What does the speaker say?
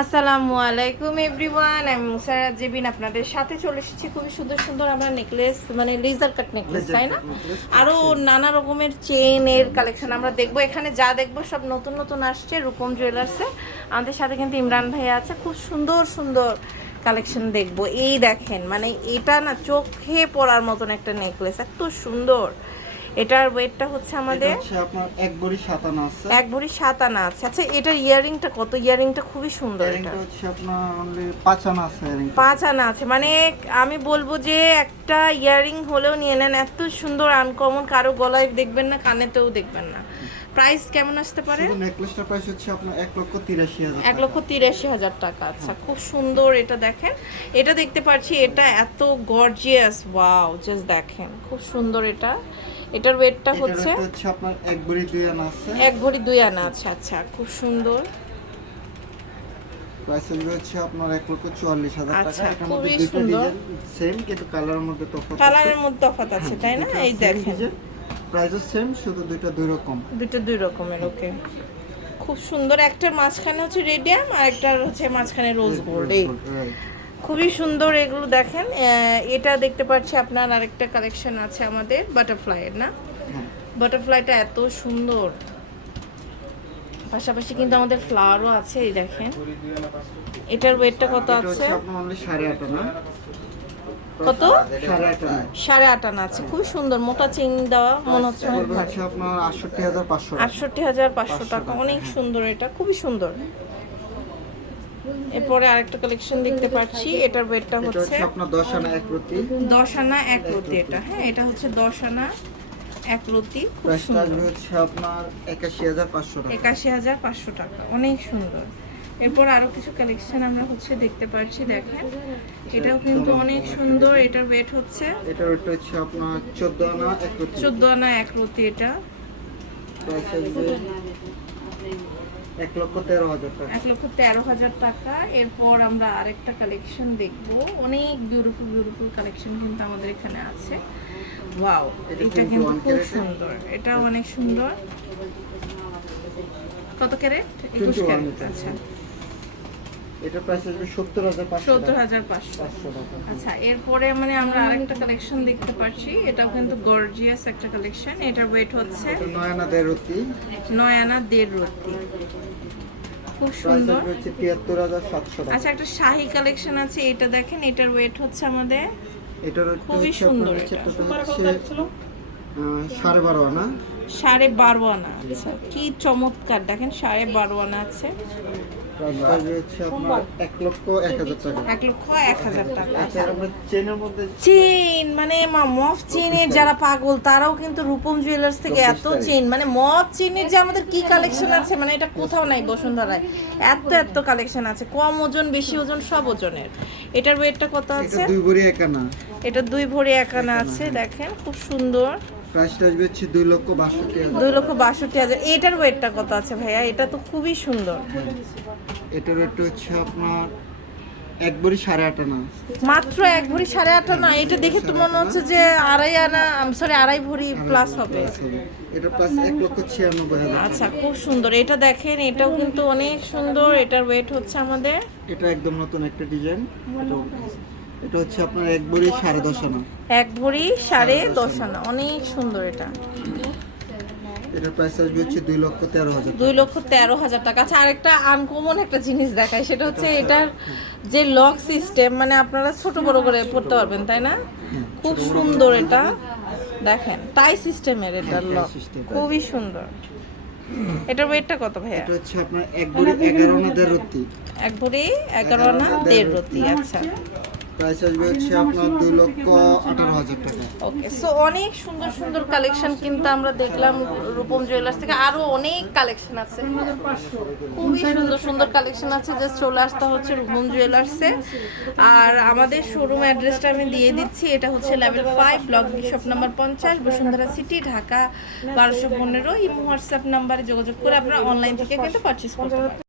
আসসালামু আলাইকুম এভরিওয়ান আমি মুসারা জেবিন আপনাদের সাথে চলে এসেছি খুবই সুন্দর সুন্দর আমরা নেকলেস মানে লেজার কাট নেকলেস তাই না? necklace, আরও নানা রকমের চেনের কালেকশন আমরা দেখব। এখানে যা দেখব সব নতুন নতুন আসছে রূপম জুয়েলার্সে আমাদের সাথে কিন্তু ইমরান ভাই আছে। খুব সুন্দর সুন্দর কালেকশন দেখব। এই দেখেন মানে এটা না চোখে পড়ার মতন একটা নেকলেস এত সুন্দর। এটার ওয়েটটা হচ্ছে আমাদের এক ভরি সাত আনা আছে। এক ভরি সাত আনা আছে। আচ্ছা এটার ইয়ারিংটা কত? ইয়ারিংটা খুবই সুন্দর এটা। পাঁচ আনা আছে পাঁচ আনা আছে। মানে আমি বলব যে একটা ইয়ারিং হলেও নিয়ে নেন। এত সুন্দর আনকমন কারও গলায় দেখবেন না কানেতেও দেখবেন না। প্রাইস কেমন আসতে পারে? নেকলেসটার প্রাইস হচ্ছে আপনার এক লক্ষ তিরাশি হাজার এক লক্ষ তিরাশি হাজার টাকা। আচ্ছা খুব সুন্দর এটা দেখেন। এটা দেখতে পাচ্ছি এটা এত গর্জিয়াস ওয়াও জাস্ট দেখেন। খুব সুন্দর এটা। এটার ওয়েটটা হচ্ছে আপনার এক বড়ি দুই আনা আছে। এক ভরি দুই আনা আছে আচ্ছা খুব সুন্দর। প্রাইস হচ্ছে আপনার এক লক্ষ চুয়াল্লিশ হাজার টাকা। আচ্ছা, এটার মধ্যে। ডিজাইন সেম কিন্তু কালারের মধ্যে তফাৎ কালারের মধ্যে তফাৎ আছে তাই না? এই দেখেন। প্রাইসও সেম শুধু দুই রকম। দুটো দুই রকমের ওকে খুব সুন্দর একটার মাঝখানে হচ্ছে রেডিয়াম আর একটার হচ্ছে মাঝখানে রোজ গোল্ড এই. খুবই সুন্দর এগুলো দেখেন। এটা দেখতে পাচ্ছি আপনার আরেকটা কালেকশন আছে আমাদের বাটারফ্লাইয়ের না? হ্যাঁ। বাটারফ্লাইটা এত সুন্দর। পাশাপাশি কিন্তু আমাদের ফ্লাওয়ারও আছে এই দেখেন। এটার ওয়েটটা কত আছে? কত? সাড়ে আট আনা। আছে। খুবই সুন্দর মোটা চেইন দেওয়া মনে হচ্ছে আটষট্টি হাজার পাঁচশো টাকা। অনেক হ্যাঁ। সুন্দর এটা খুবই সুন্দর। এরপরে আরেকটা কালেকশন দেখতে পাচ্ছি। এটার ওয়েটটা হচ্ছে আপনার দশ আনা এক প্রতি দশ আনা এক রতি এটা। হ্যাঁ এটা হচ্ছে দশ আনা এক রতি খুব প্রাইসটা সুন্দর। হচ্ছে আপনার একাশি হাজার পাঁচশো টাকা। একাশি হাজার পাঁচশো টাকা। অনেক সুন্দর। এরপর আরও কিছু কালেকশন আমরা হচ্ছে দেখতে পাচ্ছি দেখেন। এটাও কিন্তু অনেক সুন্দর। এটার ওয়েট হচ্ছে এটার ওটা হচ্ছে আপনার চোদ্দ আনা এক প্রতি চোদ্দ আনা এক রতি এটা। এক লক্ষ তেরো হাজার টাকা। এক লক্ষ তেরো হাজার টাকা। এরপর আমরা আরেকটা কালেকশন দেখব। অনেক বিউটিফুল বিউটিফুল কালেকশন কিন্তু আমাদের এখানে আছে। ওয়াও এটা কিন্তু খুব সুন্দর। এটা অনেক সুন্দর। কত ক্যারেট? একুশ 21 ক্যারেট। আচ্ছা। এটার প্রাইস আসবে সত্তর হাজার পাঁচশো সত্তর টাকা। আচ্ছা এরপরে মানে আমরা আরেকটা কালেকশন দেখতে পাচ্ছি এটাও কিন্তু গর্জিয়াস একটা কালেকশন এটার ওয়েট হচ্ছে এটা নয় আনা দেড় রতি। নয় আনা দেড় রত্তি খুব সুন্দর। আসবে হাজার আচ্ছা একটা শাহি কালেকশন আছে। এটা দেখেন এটার ওয়েট হচ্ছে আমাদের এটার খুবই সুন্দর এটা। সাড়ে বারো আনা। সাড়ে বারো আনা আচ্ছা কি চমৎকার দেখেন সাড়ে বারো আনা আছে। যারা পাগল তারাও কিন্তু রূপম জুয়েলার্স থেকে এত চেন মানে মফ চেনের যে আমাদের কি কালেকশন আছে মানে এটা কোথাও নাই বসুন্ধরায়। এত এত কালেকশন আছে কম ওজন বেশি ওজন সব ওজনের। এটার ওয়েটটা কত আছে? দুই ভরি এক এটা দুই ভরি একানা আছে দেখেন খুব সুন্দর। প্রাইসটা আসবে হচ্ছে দুই লক্ষ বাষট্টি হাজার। দুই লক্ষ বাষট্টি হাজার। এটার ওয়েটটা কত আছে ভাইয়া? এটা তো খুবই সুন্দর। এটার রেট হচ্ছে আপনার এক ভরি সাড়ে আট আনা। মাত্র এক ভরি সাড়ে আট আনা? এটা দেখে তো মনে হচ্ছে যে আড়াই আনা সরি আড়াই ভরি প্লাস হবে। এটা প্লাস এক লক্ষ ছিয়ানব্বই হাজার আচ্ছা খুব সুন্দর। এটা দেখেন এটাও কিন্তু অনেক সুন্দর। এটার ওয়েট হচ্ছে আমাদের এটা একদম নতুন একটা ডিজাইন। এটা হচ্ছে আপনার এক ভরি সাড়ে দশ আনা। এক ভরি সাড়ে দশ আনা। অনেক সুন্দর এটা। এটার প্রাইস আসবে হচ্ছে দুই লক্ষ তেরো হাজার টাকা। দুই লক্ষ তেরো হাজার টাকা। আচ্ছা আরেকটা আনকমন একটা জিনিস দেখায় সেটা হচ্ছে এটার যে লক সিস্টেম মানে আপনারা ছোট বড় করে পড়তে পারবেন তাই না? খুব সুন্দর এটা। দেখেন টাই সিস্টেমের এটা হ্যাঁ, tie লক খুবই সুন্দর। এটার ওয়েটটা কত ভাইয়া? এটা হচ্ছে আপনার এক ভরি এগারো আনা দেড় রত্তি এক ভরি এগারো আনা দেড় রতি আচ্ছা। প্রাইস আসবে হচ্ছে আপনার দুই লক্ষ আঠারো হাজার টাকা। ওকে সো অনেক সুন্দর সুন্দর কালেকশন কিন্তু আমরা দেখলাম রূপম জুয়েলার্স থেকে। আরও অনেক কালেকশন আছে। খুবই সুন্দর সুন্দর কালেকশন আছে। জাস্ট চলে আসতে হচ্ছে রূপম জুয়েলার্সে আর আমাদের শোরুম অ্যাড্রেসটা আমি দিয়ে দিচ্ছি। এটা হচ্ছে লেভেল ফাইভ ব্লক বিশপ নাম্বার পঞ্চাশ, বসুন্ধরা সিটি ঢাকা বারোশো পনেরো। এই হোয়াটসঅ্যাপ নাম্বারে যোগাযোগ করে আপনারা অনলাইন থেকে কিন্তু পারচেস করতে পারেন